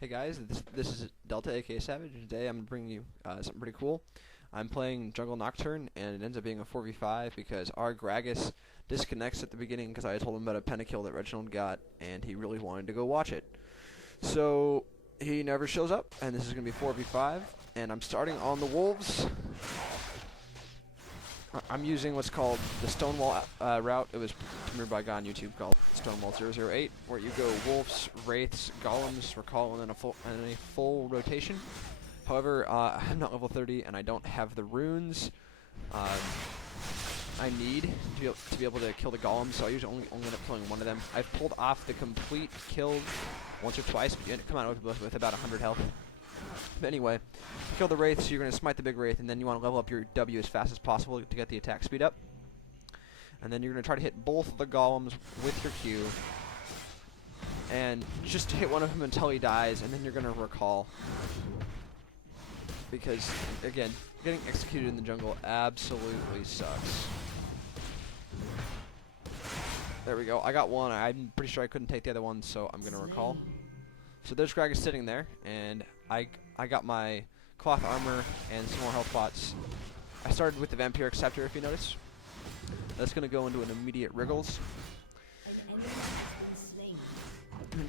Hey guys, this is Delta aka Savage, and today I'm bringing you something pretty cool. I'm playing Jungle Nocturne, and it ends up being a 4v5 because our Gragas disconnects at the beginning because I told him about a pentakill that Reginald got, and he really wanted to go watch it. So he never shows up, and this is going to be 4v5, and I'm starting on the Wolves. I'm using what's called the Stonewall route. It was premiered by a guy on YouTube called Stonewall 008, where you go Wolves, Wraiths, Golems, Recall, and then a full rotation. However, I'm not level 30, and I don't have the runes I need to be able to kill the Golems, so I usually only end up killing one of them. I've pulled off the complete kill once or twice, but you end up coming out with about 100 health. But anyway, kill the Wraiths, so you're going to smite the big Wraith, and then you want to level up your W as fast as possible to get the attack speed up. And then you're going to try to hit both of the Golems with your Q. And just hit one of them until he dies, and then you're going to recall. Because, again, getting executed in the jungle absolutely sucks. There we go. I got one. I'm pretty sure I couldn't take the other one, so I'm going to recall. So there's Gragas sitting there, and I got my cloth armor and some more health pots. I started with the Vampiric Scepter, if you notice. That's going to go into an immediate Wriggles.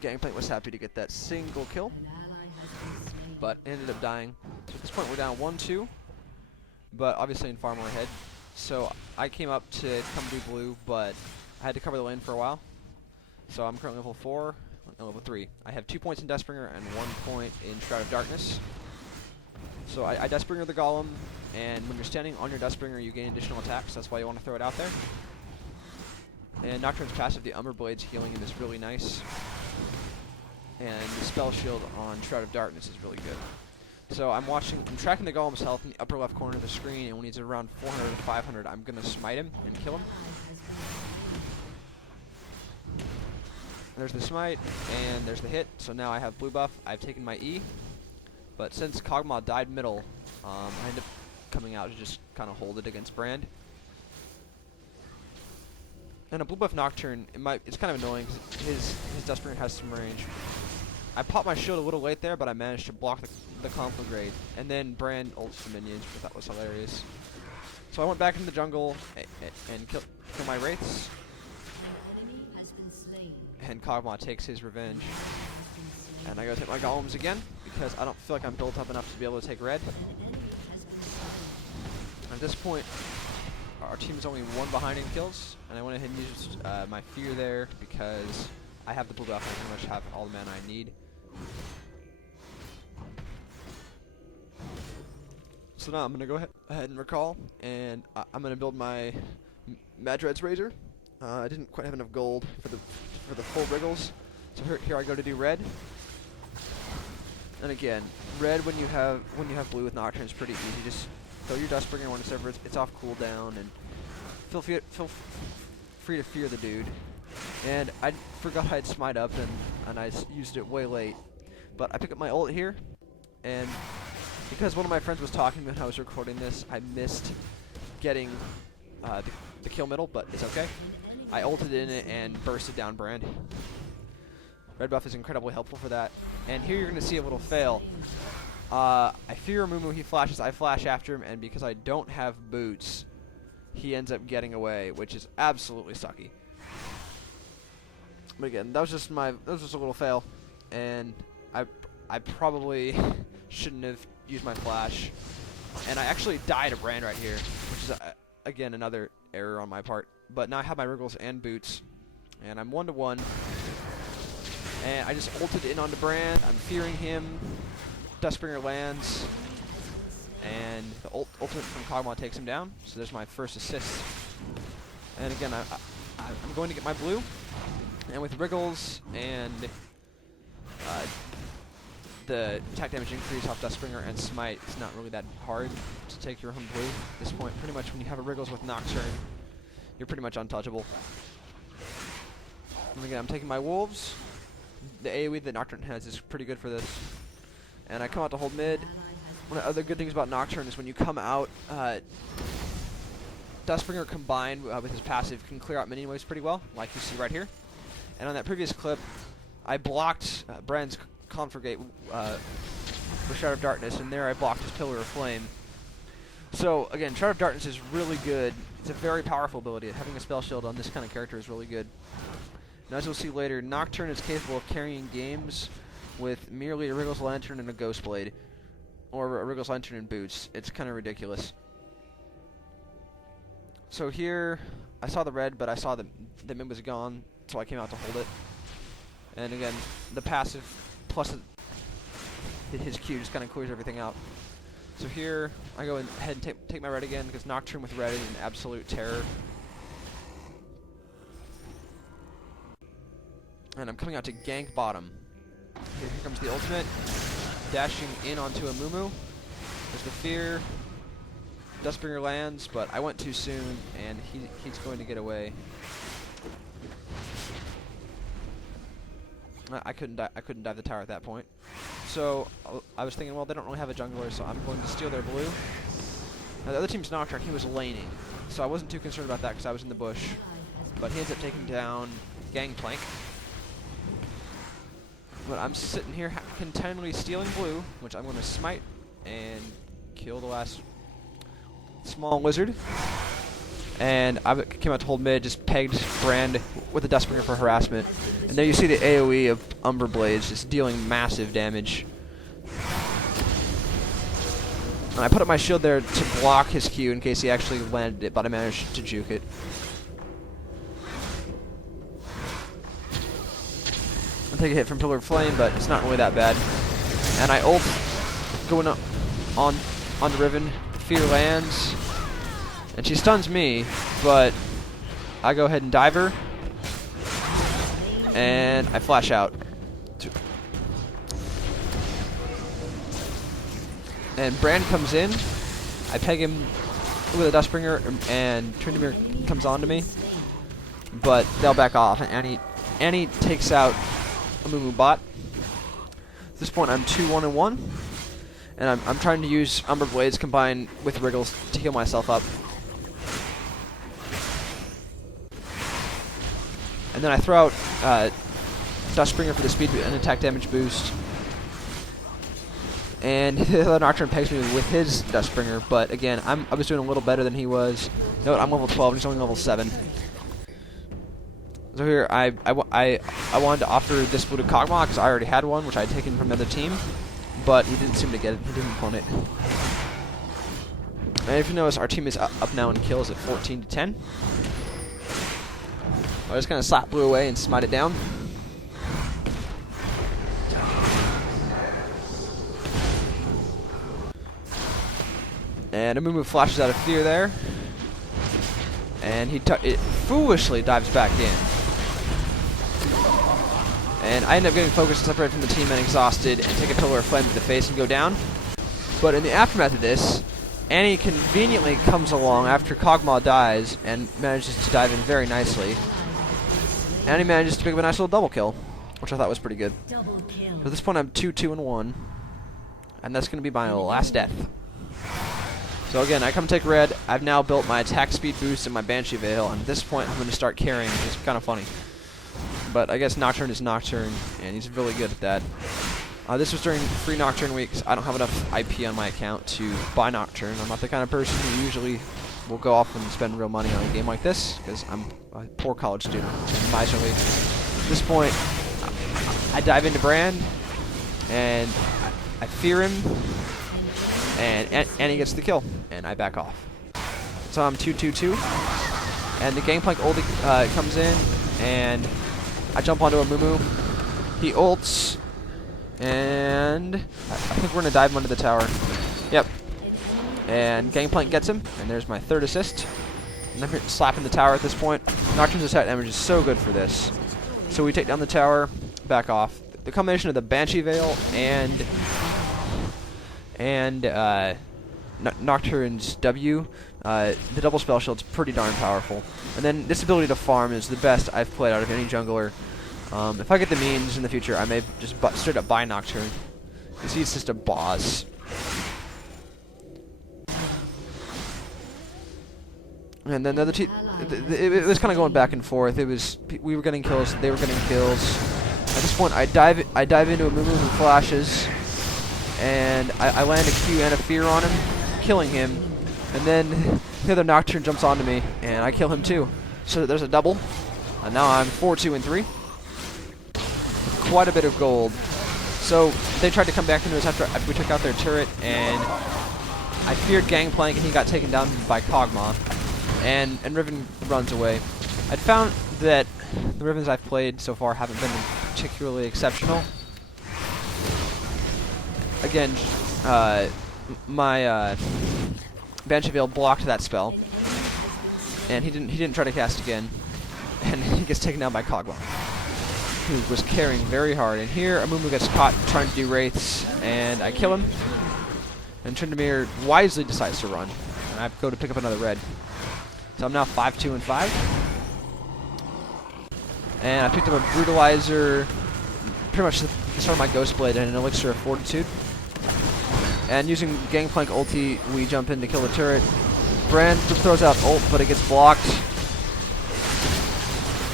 Gangplank was happy to get that single kill, but ended up dying. So at this point we're down 1-2, but obviously in far more ahead. So I came up to come do blue, but I had to cover the lane for a while. So I'm currently level 4. Level 3. I have 2 points in Deathbringer and 1 point in Shroud of Darkness. So I Deathbringer the Golem, and when you're standing on your Deathbringer, you gain additional attacks. That's why you want to throw it out there. And Nocturne's passive, the Umber Blades, healing him is really nice. And the Spell Shield on Shroud of Darkness is really good. So I'm tracking the Golem's health in the upper left corner of the screen, and when he's around 400 to 500, I'm going to smite him and kill him. There's the smite, and there's the hit, so now I have blue buff. I've taken my E, but since Kog'Maw died middle, I end up coming out to just kind of hold it against Brand. And a blue buff Nocturne, it's kind of annoying because his Deathbringer has some range. I popped my shield a little late there, but I managed to block the Conflagrate, and then Brand ults the minions, which I thought was hilarious. So I went back into the jungle and kill my Wraiths. And Kog'Maw takes his revenge. And I go take my Golems again, because I don't feel like I'm built up enough to be able to take red. At this point, our team is only 1 behind in kills, and I went ahead and used my fear there, because I have the blue buff and I pretty much have all the mana I need. So now I'm going to go ahead and recall, and I'm going to build my Madred's Razor. I didn't quite have enough gold for the full Wriggles, so here I go to do red. And again, red when you have blue with Nocturne is pretty easy. Just throw your Dustbringer whenever it's off cooldown, and feel free to fear the dude. And I forgot I'd smite up, and I used it way late. But I pick up my ult here, and because one of my friends was talking when I was recording this, I missed getting the kill middle, but it's okay. I ulted in it and bursted down Brand. Red buff is incredibly helpful for that. And here you're going to see a little fail. I fear Mumu, he flashes, I flash after him, and because I don't have boots, he ends up getting away, which is absolutely sucky. But again, that was just a little fail, and I probably shouldn't have used my flash. And I actually died to Brand right here, which is again another error on my part. But now I have my Wriggles and boots, and I'm 1-1. And I just ulted in onto Brand. I'm fearing him. Dustbringer lands, and the ultimate from Kog'Maw takes him down. So there's my first assist. And again, I'm going to get my blue, and with Wriggles and the attack damage increase off Dustbringer and Smite, it's not really that hard to take your own blue at this point. Pretty much when you have a Wriggles with Nocturne, you're pretty much untouchable. And again, I'm taking my Wolves. The AoE that Nocturne has is pretty good for this. And I come out to hold mid. One of the other good things about Nocturne is when you come out, Dustbringer combined with his passive can clear out minion waves pretty well, like you see right here. And on that previous clip, I blocked Brand's configurate for Shroud of Darkness, and there I blocked his Pillar of Flame. So again, Shroud of Darkness is really good. It's a very powerful ability. Having a spell shield on this kind of character is really good. And as you'll see later, Nocturne is capable of carrying games with merely a Wriggle's Lantern and a Ghost Blade, or a Wriggle's Lantern and boots. It's kind of ridiculous. So here, I saw the red, but I saw that the mid was gone, so I came out to hold it. And again, the passive plus his Q just kind of clears everything out. So here, I go ahead and take my red again, because Nocturne with red is an absolute terror. And I'm coming out to gank bottom. Here comes the ultimate, dashing in onto a Mumu. There's the fear. Dustbringer lands, but I went too soon, and he's going to get away. I couldn't dive the tower at that point. So I was thinking, well, they don't really have a jungler, so I'm going to steal their blue. Now the other team's Nocturne, he was laning, so I wasn't too concerned about that because I was in the bush. But he ends up taking down Gangplank. But I'm sitting here continually stealing blue, which I'm going to smite and kill the last small lizard. And I came out to hold mid, just pegged Brand with a Dustbringer for harassment. And there you see the AoE of Umber Blades just dealing massive damage. And I put up my shield there to block his Q in case he actually landed it, but I managed to juke it. I'll take a hit from Pillar of Flame, but it's not really that bad. And I ult, going up on the Riven. Fear lands, and she stuns me, but I go ahead and dive her, and I flash out. And Brand comes in, I peg him with a Dustbringer, and Tryndamere comes onto me, but they'll back off, and Annie takes out a Mumu bot. At this point, I'm 2-1-1. And I'm trying to use Umber Blades combined with Wriggles to heal myself up. And then I throw out Dustbringer for the speed and attack damage boost. And the Nocturne pegs me with his Dustbringer, but again, I was doing a little better than he was. Note, I'm level 12 and he's only level 7. So here, I wanted to offer this blue to Kog'Maw because I already had one, which I had taken from another team. But he didn't seem to get it. He didn't want it. And if you notice, our team is up now in kills at 14-10. I just kind of slap blue away and smite it down. And Amumu flashes out of fear there. And it foolishly dives back in. And I end up getting focused and separated from the team and exhausted and take a Pillar of Flame to the face and go down. But in the aftermath of this, Annie conveniently comes along after Kog'Maw dies and manages to dive in very nicely. Annie manages to pick up a nice little double kill, which I thought was pretty good. At this point I'm 2-2-1, and that's going to be my last death. So again, I come take red. I've now built my attack speed boost and my Banshee Veil, and at this point I'm going to start carrying, which is kind of funny. But I guess Nocturne is Nocturne, and he's really good at that. This was during free Nocturne weeks. I don't have enough IP on my account to buy Nocturne. I'm not the kind of person who usually will go off and spend real money on a game like this, because I'm a poor college student, miserly. At this point, I dive into Brand, and I fear him, and he gets the kill, and I back off. So I'm 2-2-2, and the Gangplank ulti comes in, and I jump onto a Mumu. He ults, and I think we're going to dive him under the tower. Yep. And Gangplank gets him, and there's my third assist. And I'm here slapping the tower at this point. Nocturne's attack damage is so good for this. So we take down the tower, back off. The combination of the Banshee Veil and Nocturne's W, the double spell shield's pretty darn powerful. And then this ability to farm is the best I've played out of any jungler. If I get the means in the future, I may just straight up buy Nocturne, because he's just a boss. And then the other team, it was kind of going back and forth. We were getting kills, they were getting kills. At this point, I dive into a Moo who flashes, and I land a Q and a Fear on him, killing him. And then the other Nocturne jumps onto me, and I kill him too. So there's a double, and now I'm 4, 2, and 3. Quite a bit of gold. So they tried to come back into us after we took out their turret, and I feared Gangplank, and he got taken down by Kog'Maw, and Riven runs away. I'd found that the Rivens I've played so far haven't been particularly exceptional. Again, my Banshee Veil blocked that spell, and he didn't try to cast again, and he gets taken down by Kog'Maw, who was carrying very hard. And here, Amumu gets caught trying to do wraiths, and I kill him. And Tryndamere wisely decides to run, and I go to pick up another red. So I'm now 5, 2, and 5. And I picked up a Brutalizer, pretty much the start of my Ghost Blade, and an Elixir of Fortitude. And using Gangplank ulti, we jump in to kill the turret. Brand throws out ult, but it gets blocked.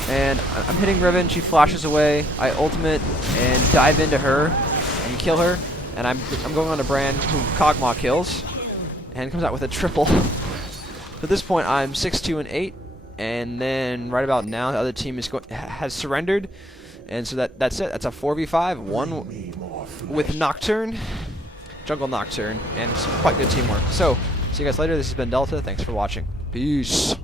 And I'm hitting Riven, she flashes away. I ultimate and dive into her and kill her. And I'm going on to Brand, who Kog'Maw kills, and comes out with a triple. At this point, I'm 6, 2, and 8. And then right about now, the other team has surrendered, and so that's it. That's a 4v5, one with Nocturne, Jungle Nocturne, and some quite good teamwork. So, see you guys later. This has been Delta. Thanks for watching. Peace.